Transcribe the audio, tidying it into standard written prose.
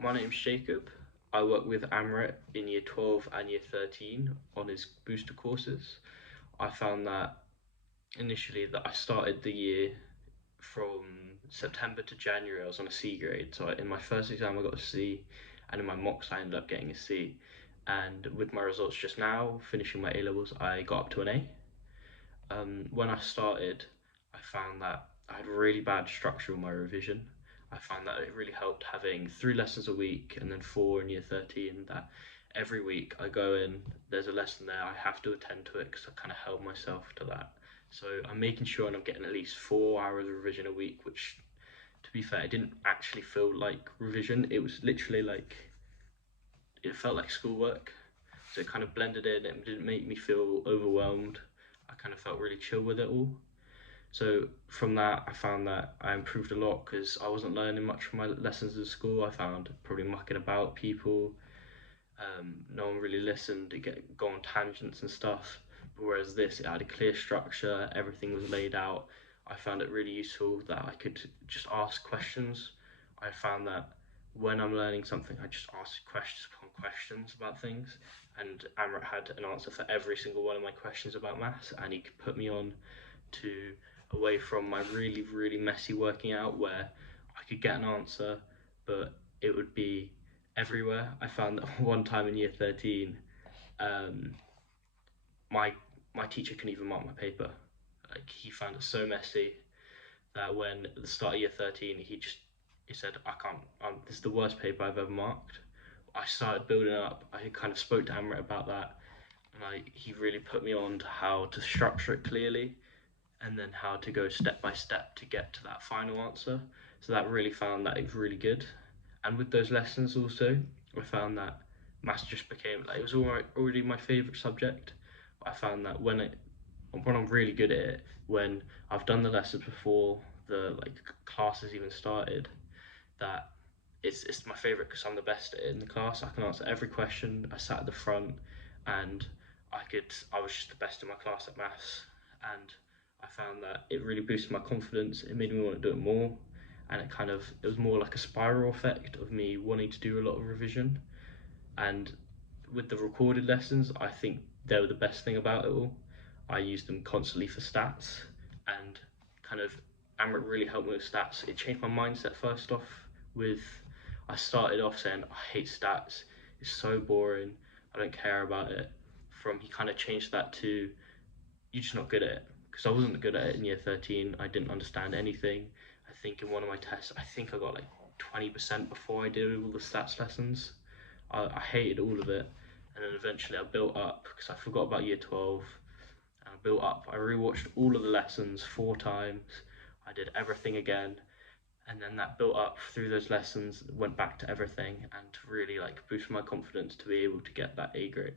My name's Jacob. I work with Amrit in year 12 and year 13 on his booster courses. I found that initially that I started the year from September to January, I was on a C grade. So in my first exam, I got a C, and in my mocks, I ended up getting a C. And with my results just now, finishing my A levels, I got up to an A. When I started, I found that I had really bad structure in my revision. I found that it really helped having 3 lessons a week and then 4 in year 13. That every week I go in, there's a lesson there, I have to attend to it because I kind of held myself to that. So I'm making sure I'm getting at least 4 hours of revision a week, which, to be fair, it didn't actually feel like revision. It was literally like, it felt like schoolwork. So it kind of blended in, it didn't make me feel overwhelmed. I kind of felt really chill with it all. So from that, I found that I improved a lot because I wasn't learning much from my lessons at school. I found probably mucking about people. No one really listened. It go on tangents and stuff. But whereas this, it had a clear structure. Everything was laid out. I found it really useful that I could just ask questions. I found that when I'm learning something, I just ask questions upon questions about things. And Amrit had an answer for every single one of my questions about maths, and he could put me on to away from my really messy working out where I could get an answer but it would be everywhere. I found that one time in year 13, my my teacher couldn't even mark my paper. Like, he found it so messy that when at the start of year 13 he said, I can't, this is the worst paper I've ever marked. I started building up. I kind of spoke to Amrit about that, and he really put me on to how to structure it clearly and then how to go step by step to get to that final answer. So that really found that it was really good. And with those lessons also, I found that maths just became, like, it was already my favourite subject. I found that when I'm really good at it, when I've done the lessons before the classes even started, that it's my favourite because I'm the best at it in the class. I can answer every question. I sat at the front, and I was just the best in my class at maths, and I found that it really boosted my confidence. It made me want to do it more, and it was more like a spiral effect of me wanting to do a lot of revision. And with the recorded lessons, I think they were the best thing about it all. I used them constantly for stats, and kind of Amrit really helped me with stats. It changed my mindset first off with, I started off saying, I hate stats, it's so boring, I don't care about it. He kind of changed that to, you're just not good at it. Because I wasn't good at it in year 13, I didn't understand anything. I think in one of my tests, I think I got like 20% before I did all the stats lessons. I hated all of it, and then eventually I built up because I forgot about year 12. And I built up. I rewatched all of the lessons 4 times. I did everything again, and then that built up through those lessons. Went back to everything and really like boosted my confidence to be able to get that A grade.